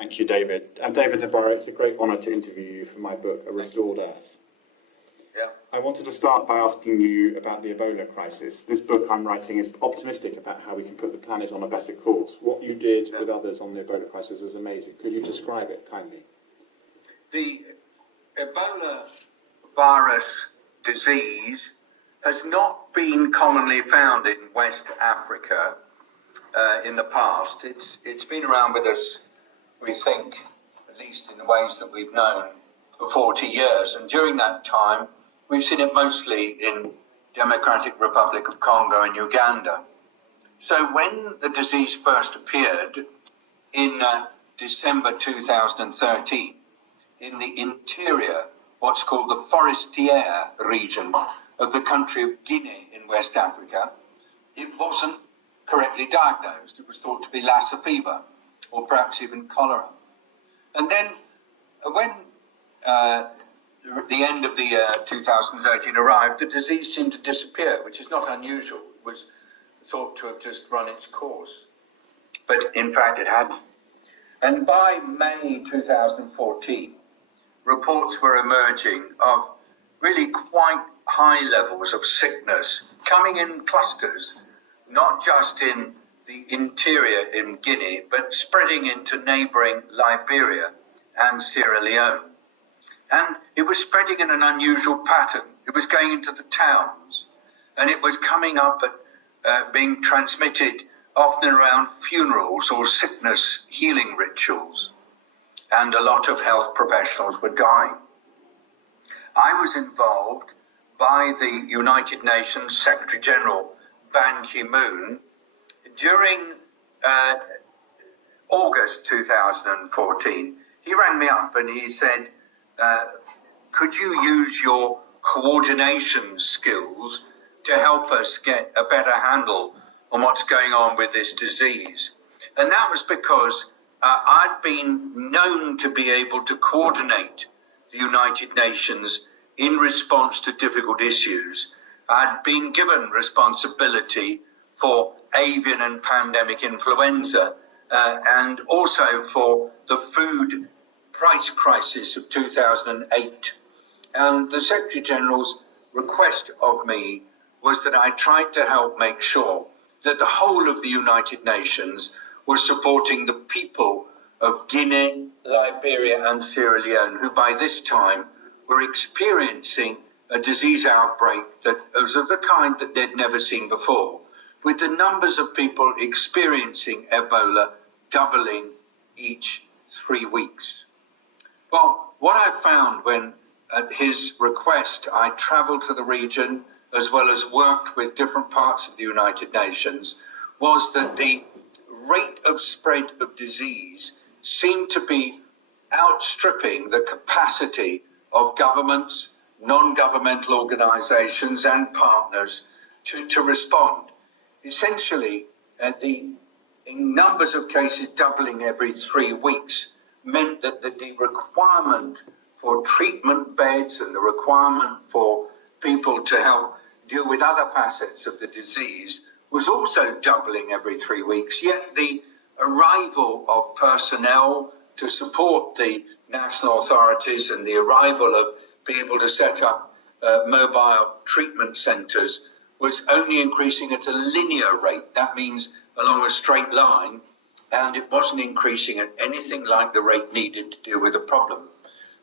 Thank you, David. I'm David Nabarro. It's a great honour to interview you for my book, A Restored Earth. Yeah. I wanted to start by asking you about the Ebola crisis. This book I'm writing is optimistic about how we can put the planet on a better course. What you did with others on the Ebola crisis was amazing. Could you describe it kindly? The Ebola virus disease has not been commonly found in West Africa in the past. It's been around with us, we think, at least in the ways that we've known, for 40 years. And during that time, we've seen it mostly in Democratic Republic of Congo and Uganda. So when the disease first appeared in December 2013, in the interior, what's called the Forestier region of the country of Guinea in West Africa, it wasn't correctly diagnosed. It was thought to be Lassa fever, or perhaps even cholera. And then when the end of the year 2013 arrived, the disease seemed to disappear, which is not unusual. It was thought to have just run its course. But in fact, it hadn't. And by May 2014, reports were emerging of really quite high levels of sickness coming in clusters, not just in the interior in Guinea, but spreading into neighboring Liberia and Sierra Leone. And it was spreading in an unusual pattern. It was going into the towns, and it was coming up at being transmitted often around funerals or sickness healing rituals. And a lot of health professionals were dying. I was involved by the United Nations Secretary General Ban Ki-moon during August 2014. He rang me up and he said, could you use your coordination skills to help us get a better handle on what's going on with this disease? And that was because I'd been known to be able to coordinate the United Nations in response to difficult issues. I'd been given responsibility for avian and pandemic influenza and also for the food price crisis of 2008. And the Secretary General's request of me was that I tried to help make sure that the whole of the United Nations was supporting the people of Guinea, Liberia and Sierra Leone, who by this time were experiencing a disease outbreak that was of the kind that they'd never seen before, with the numbers of people experiencing Ebola doubling each 3 weeks. Well, what I found when, at his request, I traveled to the region as well as worked with different parts of the United Nations, was that the rate of spread of disease seemed to be outstripping the capacity of governments, non-governmental organizations and partners to respond. Essentially, the numbers of cases doubling every 3 weeks meant that the requirement for treatment beds and the requirement for people to help deal with other facets of the disease was also doubling every 3 weeks, yet the arrival of personnel to support the national authorities and the arrival of being able to set up mobile treatment centres was only increasing at a linear rate. That means along a straight line, and it wasn't increasing at anything like the rate needed to deal with the problem.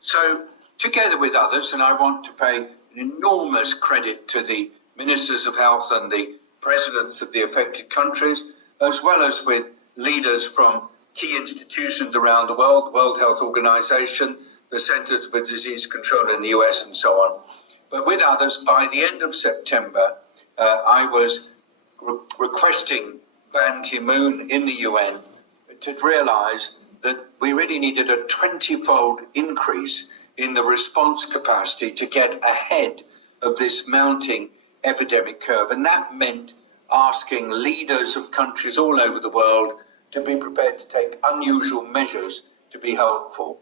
So, together with others, and I want to pay enormous credit to the ministers of health and the presidents of the affected countries, as well as with leaders from key institutions around the world, the World Health Organization, the Centers for Disease Control in the US, and so on. But with others, by the end of September, I was requesting Ban Ki-moon in the UN to realize that we really needed a 20-fold increase in the response capacity to get ahead of this mounting epidemic curve. And that meant asking leaders of countries all over the world to be prepared to take unusual measures to be helpful.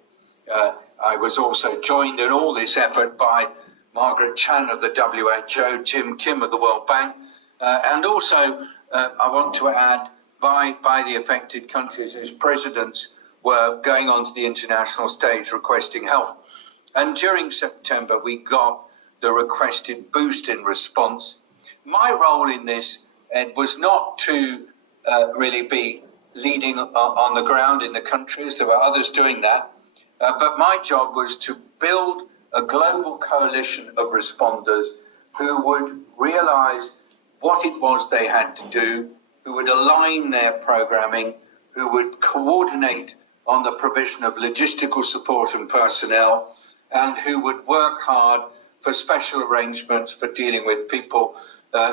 I was also joined in all this effort by Margaret Chan of the WHO, Tim Kim of the World Bank, and also I want to add by the affected countries as presidents were going onto the international stage requesting help. And during September, we got the requested boost in response. My role in this, Ed, was not to really be leading on the ground in the countries. There were others doing that. But my job was to build a global coalition of responders who would realize what it was they had to do, who would align their programming, who would coordinate on the provision of logistical support and personnel, and who would work hard for special arrangements for dealing with people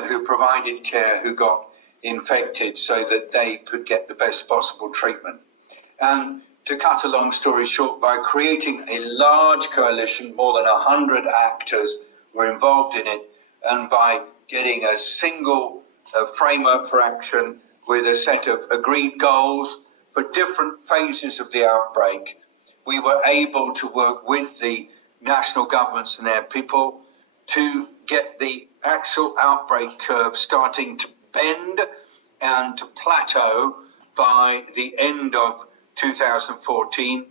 who provided care who got infected so that they could get the best possible treatment. And to cut a long story short, by creating a large coalition, more than 100 actors were involved in it, and by getting a single framework for action with a set of agreed goals for different phases of the outbreak, we were able to work with the national governments and their people to get the actual outbreak curve starting to bend and to plateau by the end of 2014,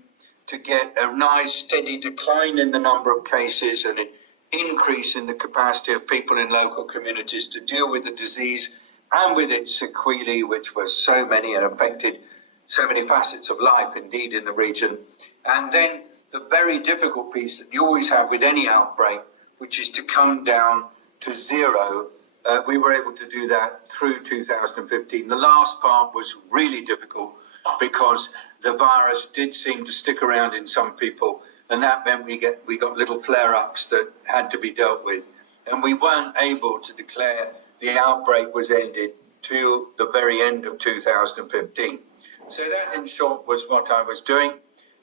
to get a nice steady decline in the number of cases and an increase in the capacity of people in local communities to deal with the disease and with its sequelae, which were so many and affected so many facets of life indeed in the region. And then the very difficult piece that you always have with any outbreak, which is to come down to zero. We were able to do that through 2015. The last part was really difficult because the virus did seem to stick around in some people, and that meant we got little flare-ups that had to be dealt with. And we weren't able to declare the outbreak was ended till the very end of 2015. So that, in short, was what I was doing,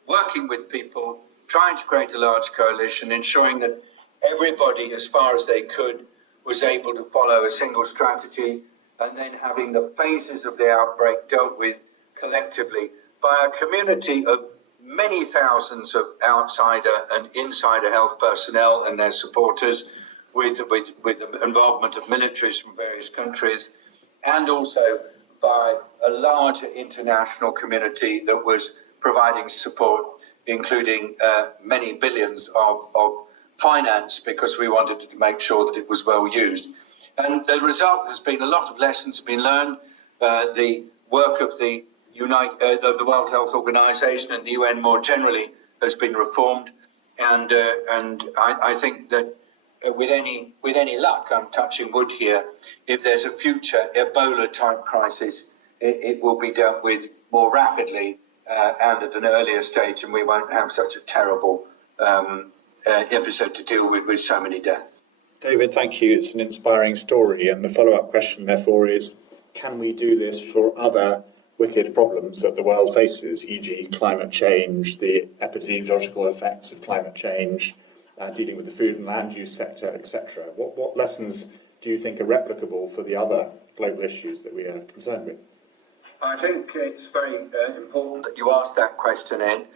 working with people, trying to create a large coalition, ensuring that everybody, as far as they could, was able to follow a single strategy, and then having the phases of the outbreak dealt with collectively by a community of many thousands of outsider and insider health personnel and their supporters, with the involvement of militaries from various countries, and also by a larger international community that was providing support, including many billions of finance, because we wanted to make sure that it was well used. And the result has been a lot of lessons have been learned. The work of the World Health Organization and the UN more generally has been reformed, and I think that with any luck, I'm touching wood here, if there's a future Ebola type crisis, it will be dealt with more rapidly and at an earlier stage, and we won't have such a terrible episode to deal with so many deaths. David, thank you. It's an inspiring story, and the follow-up question therefore is, can we do this for other wicked problems that the world faces, e.g. climate change, the epidemiological effects of climate change, dealing with the food and land use sector, etc.? What lessons do you think are replicable for the other global issues that we are concerned with? I think it's very important that you ask that question, Ed.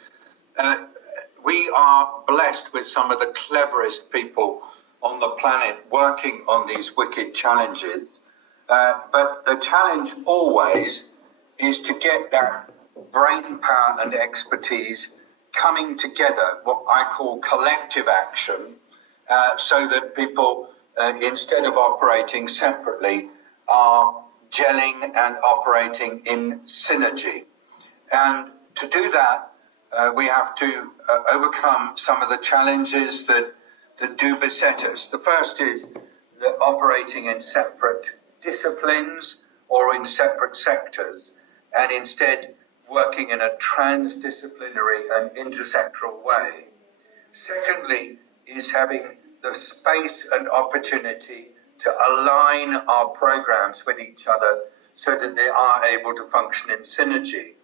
We are blessed with some of the cleverest people on the planet working on these wicked challenges. But the challenge always is to get that brain power and expertise coming together, what I call collective action, so that people, instead of operating separately, are gelling and operating in synergy. And to do that, we have to overcome some of the challenges that do beset us. The first is that operating in separate disciplines or in separate sectors, and instead working in a transdisciplinary and intersectoral way. Secondly, is having the space and opportunity to align our programs with each other so that they are able to function in synergy.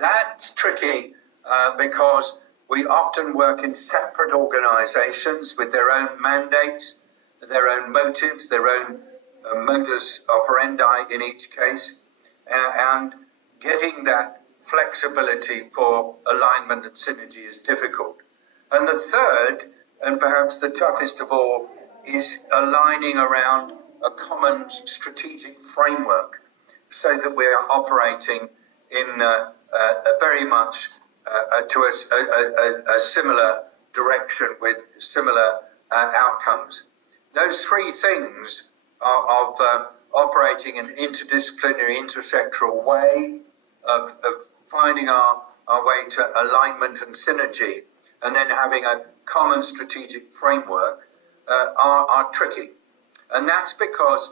That's tricky because we often work in separate organizations with their own mandates, their own motives, their own modus operandi in each case, and getting that flexibility for alignment and synergy is difficult. And the third, and perhaps the toughest of all, is aligning around a common strategic framework so that we are operating in a very much a similar direction with similar outcomes. Those three things of operating an interdisciplinary, intersectoral way of finding our way to alignment and synergy, and then having a common strategic framework are tricky. And that's because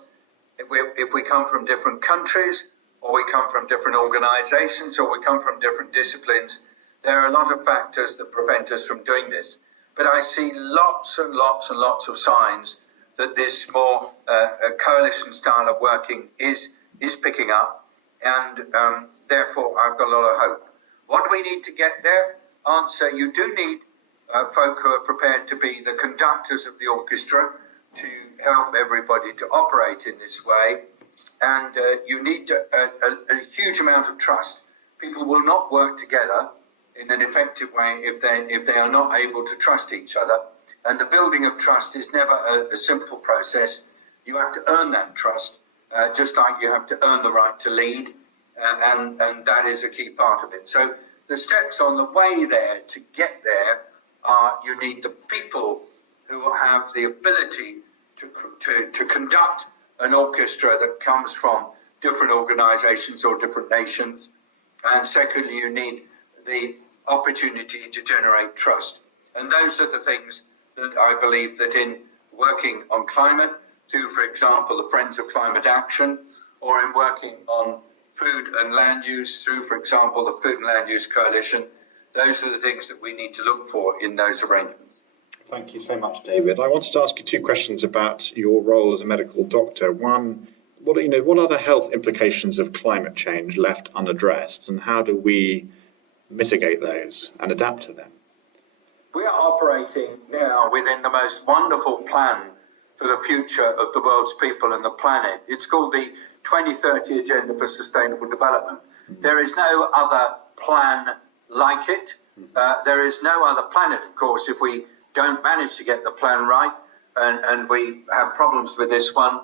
if we come from different countries, or we come from different organizations, or we come from different disciplines, there are a lot of factors that prevent us from doing this. But I see lots and lots and lots of signs that this more coalition style of working is picking up, and therefore I've got a lot of hope. What do we need to get there? Answer, you do need folk who are prepared to be the conductors of the orchestra to help everybody to operate in this way, and you need a huge amount of trust. People will not work together in an effective way if they are not able to trust each other. And the building of trust is never a simple process. You have to earn that trust, just like you have to earn the right to lead, and that is a key part of it. So the steps on the way there to get there are, you need the people who have the ability to conduct an orchestra that comes from different organizations or different nations. And secondly, you need the opportunity to generate trust. And those are the things that I believe that in working on climate, through, for example, the Friends of Climate Action, or in working on food and land use through, for example, the Food and Land Use Coalition, those are the things that we need to look for in those arrangements. Thank you so much, David. I wanted to ask you two questions about your role as a medical doctor. One, what are the health implications of climate change left unaddressed, and how do we mitigate those and adapt to them? We are operating now within the most wonderful plan for the future of the world's people and the planet. It's called the 2030 Agenda for Sustainable Development. There is no other plan like it. There is no other planet, of course, if we don't manage to get the plan right, and we have problems with this one,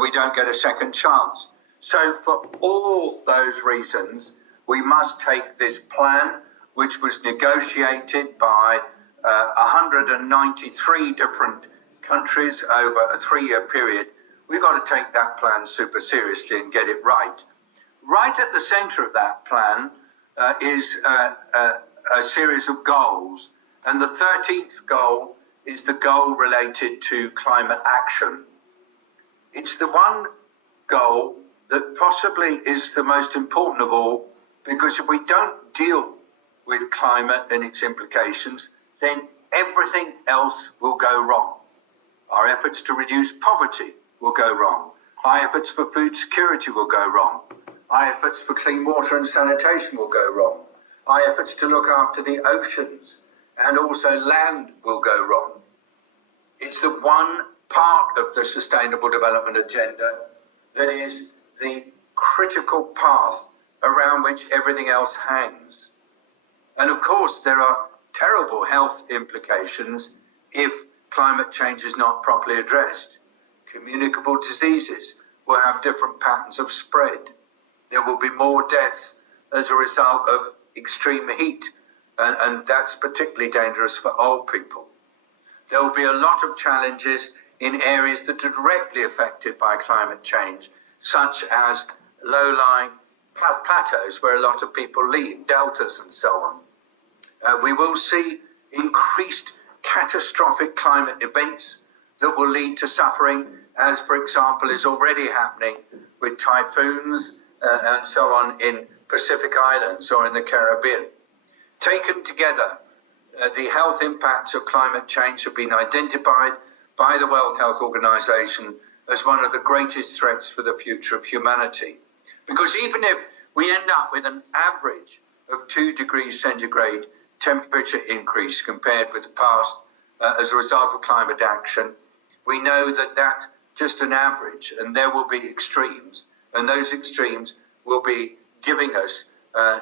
we don't get a second chance. So for all those reasons, we must take this plan, which was negotiated by 193 different countries over a 3-year period. We've got to take that plan super seriously and get it right. Right at the center of that plan is a series of goals. And the 13th goal is the goal related to climate action. It's the one goal that possibly is the most important of all, because if we don't deal with climate and its implications, then everything else will go wrong. Our efforts to reduce poverty will go wrong. Our efforts for food security will go wrong. Our efforts for clean water and sanitation will go wrong. Our efforts to look after the oceans and also land will go wrong. It's the one part of the Sustainable Development Agenda that is the critical path around which everything else hangs. And of course, there are terrible health implications if climate change is not properly addressed. Communicable diseases will have different patterns of spread. There will be more deaths as a result of extreme heat, and that's particularly dangerous for old people. There will be a lot of challenges in areas that are directly affected by climate change, such as low-lying plateaus where a lot of people live, deltas and so on. We will see increased catastrophic climate events that will lead to suffering, as, for example, is already happening with typhoons and so on in Pacific Islands or in the Caribbean. Taken together, the health impacts of climate change have been identified by the World Health Organization as one of the greatest threats for the future of humanity. Because even if we end up with an average of 2 degrees centigrade temperature increase compared with the past as a result of climate action, we know that that's just an average, and there will be extremes, and those extremes will be giving us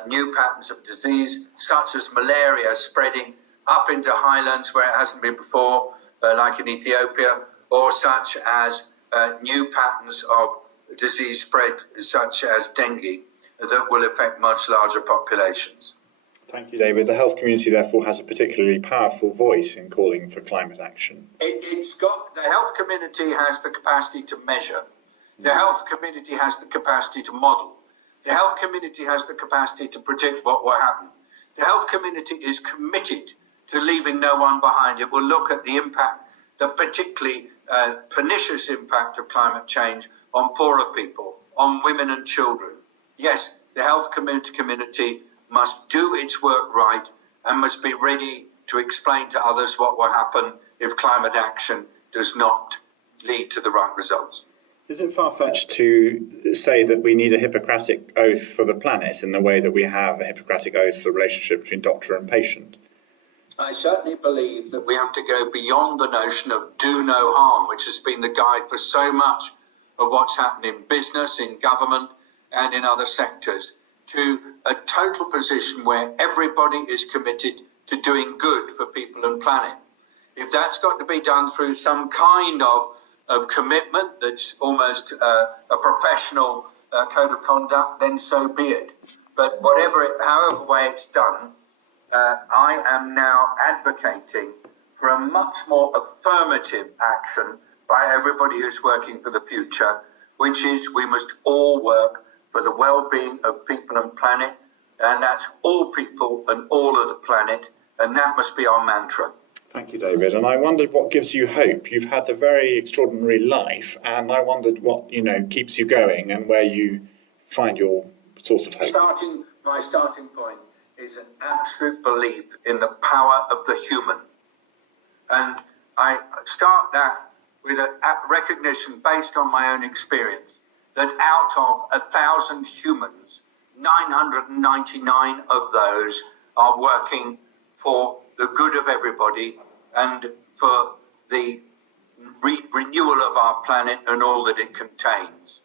new patterns of disease, such as malaria spreading up into highlands where it hasn't been before, like in Ethiopia, or such as new patterns of disease spread, such as dengue, that will affect much larger populations. Thank you, David. The health community, therefore, has a particularly powerful voice in calling for climate action. The health community has the capacity to measure. The health community has the capacity to model. The health community has the capacity to predict what will happen. The health community is committed to leaving no one behind. It will look at the impact, the particularly pernicious impact of climate change on poorer people, on women and children. Yes, the health community must do its work right and must be ready to explain to others what will happen if climate action does not lead to the right results. Is it far-fetched to say that we need a Hippocratic oath for the planet in the way that we have a Hippocratic oath for the relationship between doctor and patient? I certainly believe that we have to go beyond the notion of do no harm, which has been the guide for so much of what's happened in business, in government, and in other sectors, to a total position where everybody is committed to doing good for people and planet. If that's got to be done through some kind of commitment that's almost a professional code of conduct, then so be it. But however way it's done, I am now advocating for a much more affirmative action by everybody who's working for the future, which is we must all work for the well-being of people and planet, and that's all people and all of the planet, and that must be our mantra. Thank you, David. And I wondered what gives you hope. You've had a very extraordinary life, and I wondered what, keeps you going and where you find your source of hope. My starting point is an absolute belief in the power of the human. And I start that with a recognition based on my own experience that out of 1,000 humans, 999 of those are working for the good of everybody and for the renewal of our planet and all that it contains.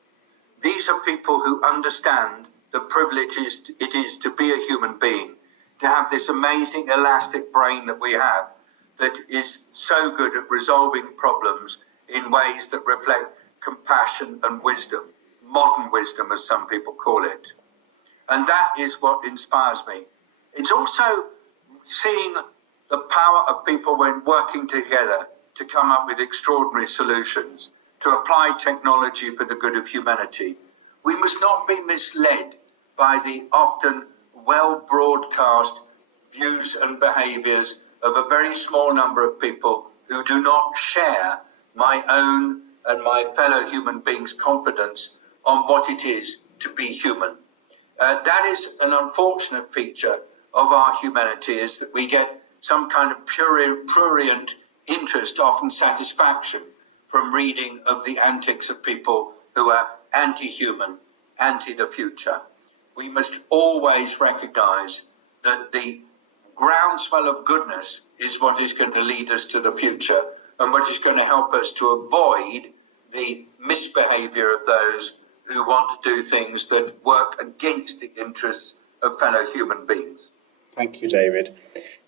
These are people who understand the privilege it is to be a human being, to have this amazing elastic brain that we have that is so good at resolving problems in ways that reflect compassion and wisdom, modern wisdom as some people call it. And that is what inspires me. It's also seeing the power of people when working together to come up with extraordinary solutions, to apply technology for the good of humanity. We must not be misled by the often well-broadcast views and behaviours of a very small number of people who do not share my own and my fellow human beings' confidence on what it is to be human. That is an unfortunate feature of our humanity, is that we get some kind of prurient interest, often satisfaction, from reading of the antics of people who are anti-human, anti the future. We must always recognise that the groundswell of goodness is what is going to lead us to the future and what is going to help us to avoid the misbehaviour of those who want to do things that work against the interests of fellow human beings. Thank you, David.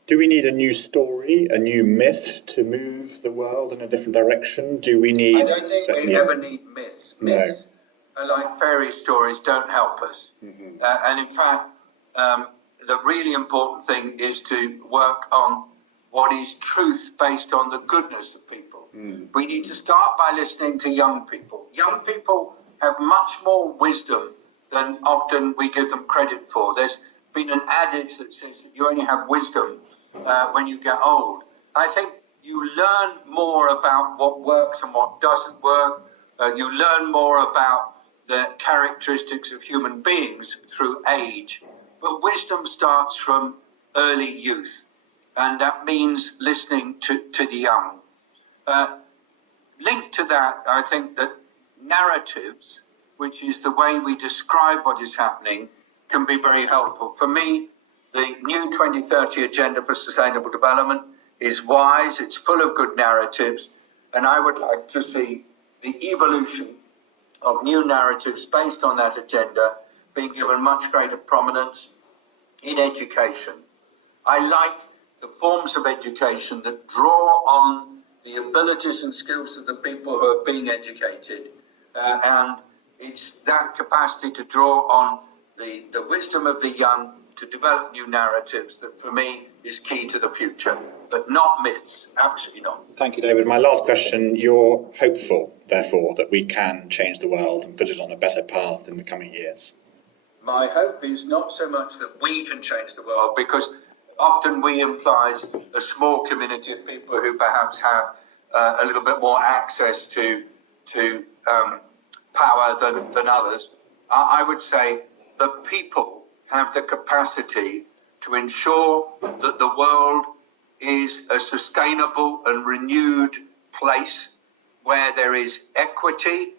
Do we need a new story, a new myth to move the world in a different direction? Do we need... I don't think we ever need myths. Myths, like fairy stories, don't help us. Mm-hmm. And in fact, the really important thing is to work on what is truth based on the goodness of people. Mm. We need to start by listening to young people. Young people have much more wisdom than often we give them credit for. There's been an adage that says that you only have wisdom when you get old. I think you learn more about what works and what doesn't work. You learn more about the characteristics of human beings through age. But wisdom starts from early youth, and that means listening to the young. Linked to that, I think that narratives, which is the way we describe what is happening, can be very helpful. For me, the new 2030 Agenda for Sustainable Development is wise, it's full of good narratives, and I would like to see the evolution of new narratives based on that agenda being given much greater prominence in education. I like the forms of education that draw on the abilities and skills of the people who are being educated, and it's that capacity to draw on the wisdom of the young to develop new narratives that, for me, is key to the future, but not myths, absolutely not. Thank you, David. My last question, you're hopeful, therefore, that we can change the world and put it on a better path in the coming years? My hope is not so much that we can change the world, because often we implies a small community of people who perhaps have a little bit more access to power than others. I would say that people have the capacity to ensure that the world is a sustainable and renewed place where there is equity,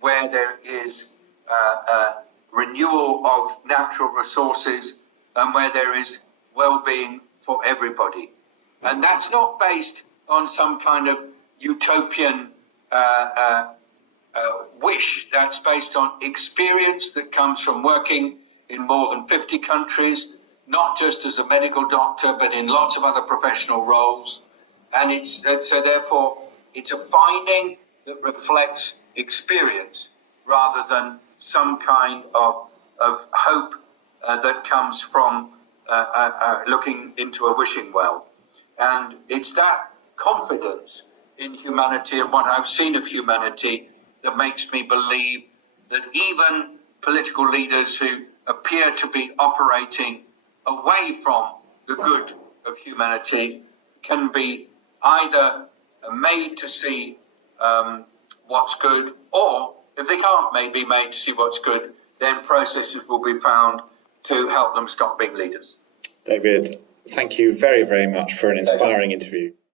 where there is renewal of natural resources, and where there is well-being for everybody. And that's not based on some kind of utopian wish. That's based on experience that comes from working in more than 50 countries, not just as a medical doctor, but in lots of other professional roles. And so therefore, it's a finding that reflects experience rather than some kind of hope that comes from looking into a wishing well. And it's that confidence in humanity and what I've seen of humanity that makes me believe that even political leaders who appear to be operating away from the good of humanity can be either made to see what's good, or if they can't be made to see what's good, then processes will be found to help them stop being leaders. David, thank you very, very much for an inspiring interview.